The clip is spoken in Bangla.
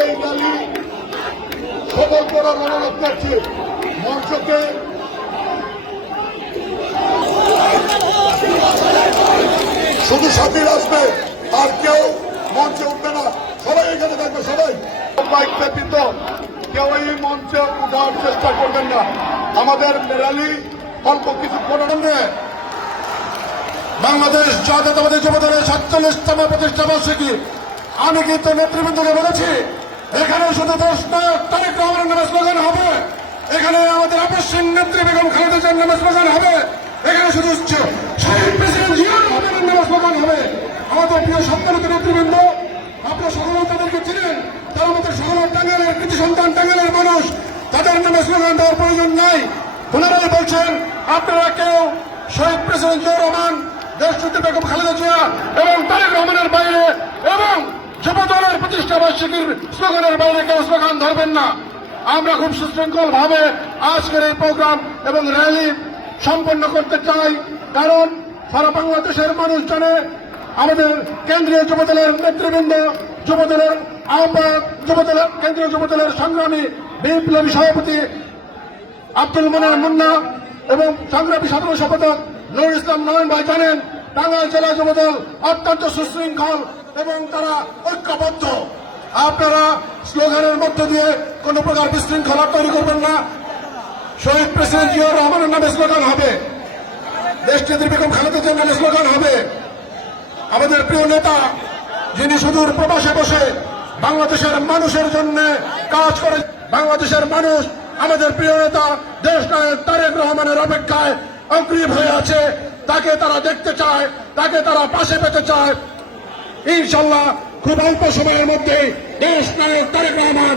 এই র্যালি সফল করার অনুরোধ করছি। মঞ্চকে শুধু সাথীর আসবে, আর কেউ মঞ্চে উঠবে না। সবাই এখানে থাকবে, সবাই বাইক ব্যতীত কেউ এই মঞ্চে উঠার চেষ্টা করবেন না। আমাদের র্যালি অল্প কিছুক্ষণ। বাংলাদেশ জাতীয়তাবাদী যুবদলের 47তম প্রতিষ্ঠা বার্ষিকী। আমি কিন্তু নেতৃবৃন্দকে বলেছি, এখানে শুধু দেশ নায়ক তারেক রহমানের নামে স্লোগান হবে, এখানে আমাদের আপসীন নেত্রী বেগম খালেদা জিয়ার নামে স্লোগান হবে, এখানে শুধু শহীদ প্রেসিডেন্ট জিয়াউর রহমানের নামে স্লোগান হবে। আমাদের প্রিয় সম্মানিত নেতৃবৃন্দ, আপনারা সকলে তাদেরকে চিনেন, তার আমাদের সকল টাঙ্গাইলের কৃতি সন্তান, টাঙ্গাইলের মানুষ, তাদের নামে স্লোগান দেওয়ার প্রয়োজন নাই। পুনরায় বলছেন, আপনারা কেউ শহীদ প্রেসিডেন্ট জিয়াউর রহমান, দেশনেত্রী বেগম খালেদা জিয়া এবং তারেক রহমানের বাইরে এবং যুবদলের প্রতিষ্ঠা বার্ষিকীর স্লোগানের বাইরে কেউ স্লোগান ধরবেন না। আমরা খুব সুশৃঙ্খল ভাবে আজকের এই প্রোগ্রাম এবং র্যালি সম্পন্ন করতে চাই, কারণ সারা বাংলাদেশের মানুষ জানে আমাদের কেন্দ্রীয় যুবদলের নেতৃবৃন্দ, যুবদলের আহ্বায়ক, যুবদলের কেন্দ্রীয় যুবদলের সংগ্রামী বিপ্লবী সভাপতি আব্দুল মনির মুন্না এবং সংগ্রামী সাধারণ সম্পাদক নুরুল ইসলাম নয়ন ভাই জানেন টাঙ্গাইল জেলা যুবদল অত্যন্ত সুশৃঙ্খল এবং তারা ঐক্যবদ্ধ। আপনারা স্লোগানের মধ্য দিয়ে কোন প্রকার বিশৃঙ্খলা তৈরি করবেন না। শহীদ প্রেসিডেন্ট জিয়াউর রহমানের নামে স্লোগান হবে, দেশনেত্রী বেগম খালেদা জিয়ার নামে স্লোগান হবে। আমাদের প্রিয় নেতা যিনি সুদূর প্রবাসে বসে বাংলাদেশের মানুষের জন্য কাজ করে, বাংলাদেশের মানুষ আমাদের প্রিয় নেতা দেশ নায়ক তারেক রহমানের অপেক্ষায় অগ্রিম হয়ে আছে। তাকে তারা দেখতে চায়, তাকে তারা পাশে পেতে চায়। ইনশাল্লাহ খুব অল্প সময়ের মধ্যে দেশ নায়ক তারেক রহমান